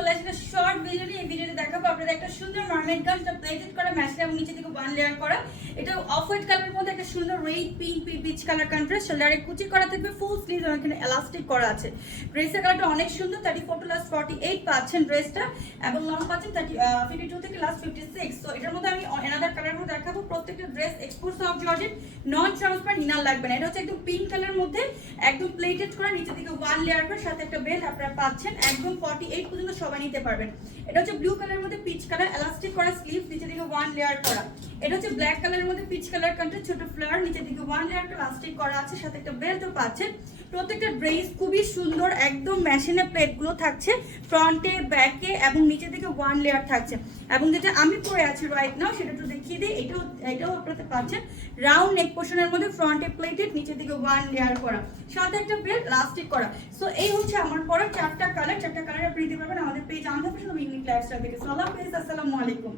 চলে আসলে short video নিয়ে। এই ভিডিওতে দেখাবো আপনাদের একটা সুন্দর মার্মেড গাউন, যেটা প্লেটেড করা, ম্যাচিং এবং নিচে থেকে ওয়ান লেয়ার করা। এটা অফ হোয়াইট কালারের মধ্যে একটা সুন্দর red pink peach colour contrast. শোল্ডারে কুচি করা থাকবে, ফুল স্লিভ এবং এখানে এলাস্টিক করা আছে। ড্রেসের কালারটা অনেক সুন্দর। 34 to লাস্ট 48 পাচ্ছেন ড্রেসটা, এবং লং পাচ্ছেন 52 থেকে লাস্ট 56। তো এটার মধ্যে আমি অ্যানাদার কালারগুলো দেখাবো। প্রত্যেকটা ড্রেস এক্সপোর্ট সফট জর্জেট, নন ট্রান্সপারেন্ট, ইনার লাগবে না। এটা হচ্ছে একদম পিঙ্ক কালারের মধ্যে একদম প্লেটেড করা, নিচে থেকে ওয়ান লেয়ার করে, সাথে একটা বেল্ট আপনারা পাচ্ছেন। একদম 48 পর্যন্ত সবাই নিতে পারবেন। এটা হচ্ছে ব্লু কালারের মধ্যে পিচ কালার, এলাস্টিক করা স্লিভ, নিচে থেকে ওয়ান লেয়ার করা। এটা হচ্ছে ব্ল্যাক কালারের মধ্যে পিচ কালার কন্ট্রাস্ট, ছোট ফ্লাওয়ার, নিচে থেকে ওয়ান লেয়ার করে এলাস্টিক করা আছে, সাথে একটা বেল্টও পাচ্ছেন। প্রত্যেকটা ড্রেস খুবই সুন্দর, একদম মেশিনের প্লেটগুলো থাকছে ফ্রন্টে, ব্যাকে এবং নিচে থেকে ওয়ান লেয়ার থাকছে। এবং যেটা আমি পরে আছি রাইট নাও সেটা একটু দেখিয়ে দিই। এটাও আপনারা পাচ্ছেন রাউন্ড নেক পোর্শনের মধ্যে, ফ্রন্টে প্লেটেড, নিচে থেকে ওয়ান লেয়ার করা, সাথে একটা বেল্ট এলাস্টিক করা। সো এই হচ্ছে আমার পরে চারটা কালার। চারটা কালার আপনি দিতে পারবেন আমাদের পেজ আনতে পারবেন ইউনিক লাইফস্টাইল থেকে। সালাম পেজ, আসসালামু আলাইকুম।